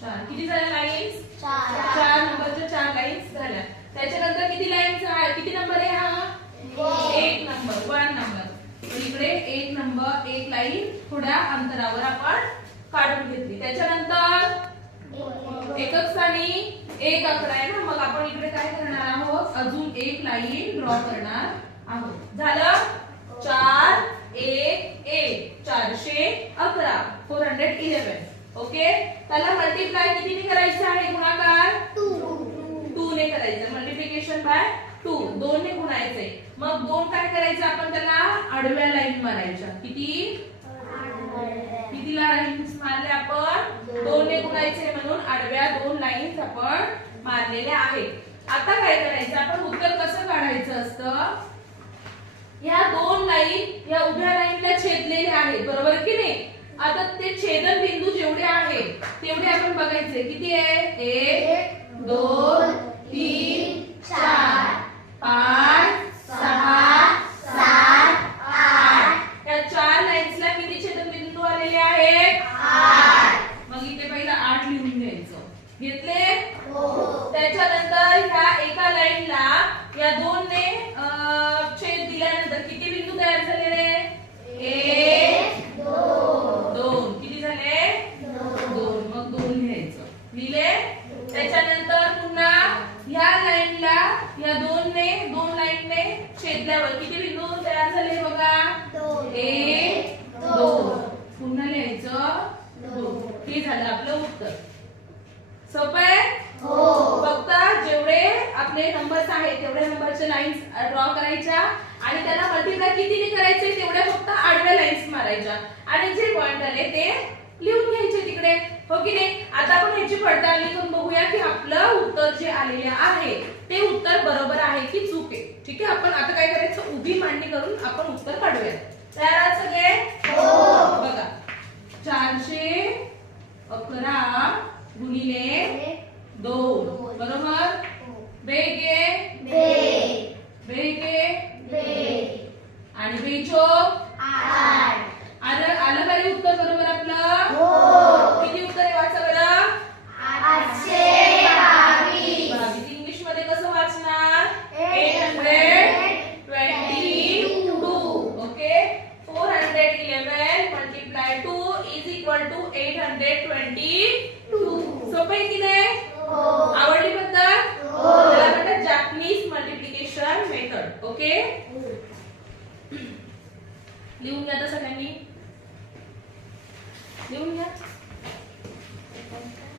4 किती झाल्या लाईन्स? 4 4 नंबरच्या 4 लाईन्स झाल्या. त्याच्यानंतर किती लाईन्स आहे? किती नंबर आहे हा? 1 नंबर 1 नंबर. तर इकडे 1 नंबर 1 लाईन थोड्या अंतरावर आपण काढून घेतली. त्याच्यानंतर एकक स्थानी 1 आकडा आहे ना, मग आपण इकडे काय करणार आहोत? अजून 1 लाईन ड्रॉ करणार आहोत. झालं? 4 1 1 411 411. ओके. त्याला मल्टिप्लाय कितीने करायचं आहे? गुणाकार 2 ने करायचं. मल्टिप्लिकेशन बाय 2 2 ने गुणायचंय. मग 2 काय करायचं आपण? त्याला आडव्या लाईन मारायच्या. किती लाईन्स मारले आपण? 2 ने गुणायचे म्हणून आडव्या 2 लाईन्स आपण मारलेल्या आहेत. आता काय करायचं? आपण उत्तर कसं काढायचं असतं? या 2 लाईन या उभ्या लाईनला छेदलेल्या आहेत, बरोबर की नाही? आता ते छेदन बिंदू जेवढे आहेत तेवढे आपण बघायचे. किती आहे? 1 2 3 4 5 6 7 8. या 4 लाईन्सला किती छेदन बिंदू आलेले आहेत? 8. मग इथे पहिला 8 लिहून घ्यायचं. घेतले? त्याच्यानंतर ह्या एका लाईनला या 2 ने छेद दिल्यानंतर किती बिंदू तयार झालेले? 1 2 किती झाले? 2. मग 2 लिहायचं. लिहिले? त्याच्यानंतर पुन्हा ह्या लाईनला या 2 लाईनने छेदल्यावर किती बिंदू तयार झाले बघा? 1 2. पुन्हा लिहायचं 2. हे झालं आपलं उत्तर. सोपं आहे? फक्त जेवढे आपले नंबर्स आहेत तेवढ्या नंबरच्या लाईन्स ड्रॉ करायच्या आणि त्याला मल्टिप्लाय कितीने करायचे तेवढ्या फक्त आडव्या लाईन्स मारायच्या आणि जे पॉइंट आले ते लिहून घ्यायचे तिकडे. हो की नाही? आता आपण ह्याची पडताळणी करून बघूया की आपलं उत्तर जे आलेले आहे ते उत्तर बरोबर आहे की चूक आहे. ठीक आहे. आपण आता काय करायचं? उभी मांडणी करून आपण उत्तर काढूया. तयार आहात सगळे? बघा 411